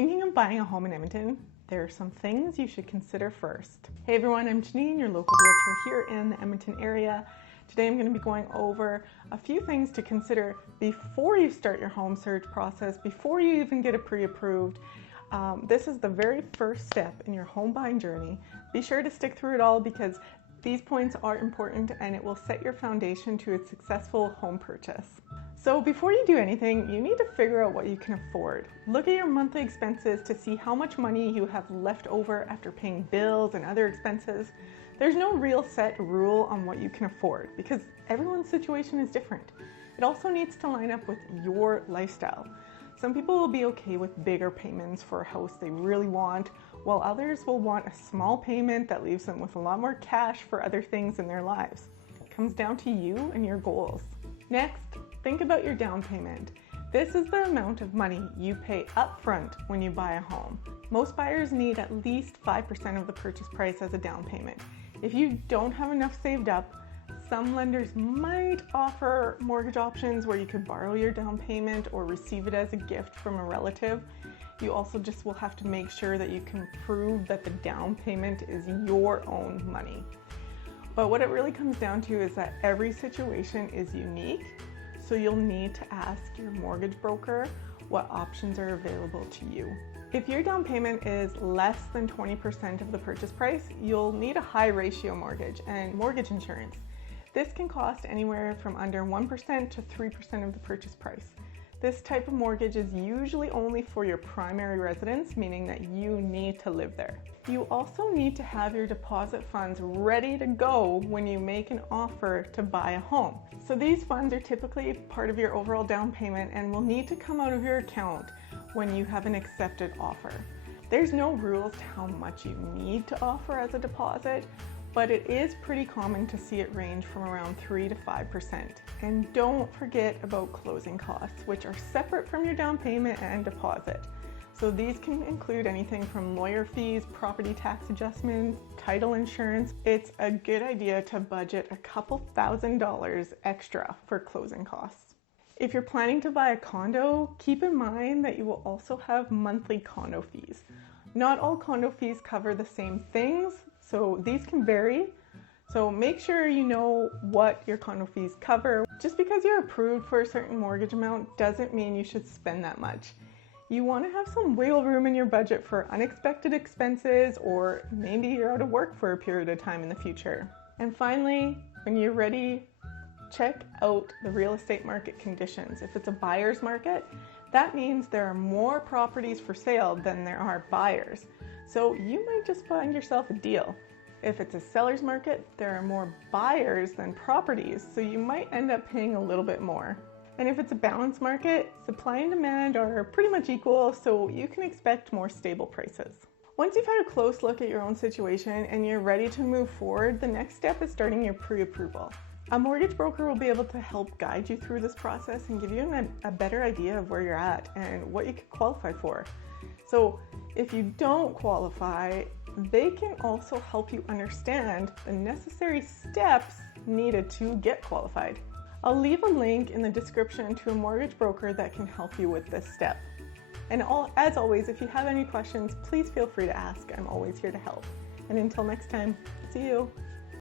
Thinking of buying a home in Edmonton? There are some things you should consider first. Hey everyone, I'm Jennine, your local realtor here in the Edmonton area. Today I'm going to be going over a few things to consider before you start your home search process, before you even get it pre-approved. This is the very first step in your home buying journey. Be sure to stick through it all because these points are important and it will set your foundation to a successful home purchase. So before you do anything, you need to figure out what you can afford. Look at your monthly expenses to see how much money you have left over after paying bills and other expenses. There's no real set rule on what you can afford because everyone's situation is different. It also needs to line up with your lifestyle. Some people will be okay with bigger payments for a house they really want, while others will want a small payment that leaves them with a lot more cash for other things in their lives. It comes down to you and your goals. Next, think about your down payment. This is the amount of money you pay upfront when you buy a home. Most buyers need at least 5% of the purchase price as a down payment. If you don't have enough saved up, some lenders might offer mortgage options where you could borrow your down payment or receive it as a gift from a relative. You also just will have to make sure that you can prove that the down payment is your own money. But what it really comes down to is that every situation is unique, so you'll need to ask your mortgage broker what options are available to you. If your down payment is less than 20% of the purchase price, you'll need a high ratio mortgage and mortgage insurance. This can cost anywhere from under 1% to 3% of the purchase price. This type of mortgage is usually only for your primary residence, meaning that you need to live there. You also need to have your deposit funds ready to go when you make an offer to buy a home. So these funds are typically part of your overall down payment and will need to come out of your account when you have an accepted offer. There's no rules to how much you need to offer as a deposit, but it is pretty common to see it range from around 3 to 5%. And don't forget about closing costs, which are separate from your down payment and deposit. So these can include anything from lawyer fees, property tax adjustments, title insurance. It's a good idea to budget a couple $1,000s extra for closing costs. If you're planning to buy a condo, keep in mind that you will also have monthly condo fees. Not all condo fees cover the same things, so these can vary. So make sure you know what your condo fees cover. Just because you're approved for a certain mortgage amount doesn't mean you should spend that much. You want to have some wiggle room in your budget for unexpected expenses, or maybe you're out of work for a period of time in the future. And finally, when you're ready, check out the real estate market conditions. If it's a buyer's market, that means there are more properties for sale than there are buyers. So you might just find yourself a deal. If it's a seller's market, there are more buyers than properties, so you might end up paying a little bit more. And if it's a balanced market, supply and demand are pretty much equal, so you can expect more stable prices. Once you've had a close look at your own situation and you're ready to move forward, the next step is starting your pre-approval. A mortgage broker will be able to help guide you through this process and give you a better idea of where you're at and what you could qualify for. So if you don't qualify, they can also help you understand the necessary steps needed to get qualified. I'll leave a link in the description to a mortgage broker that can help you with this step. And as always, if you have any questions, please feel free to ask. I'm always here to help. And until next time, see you.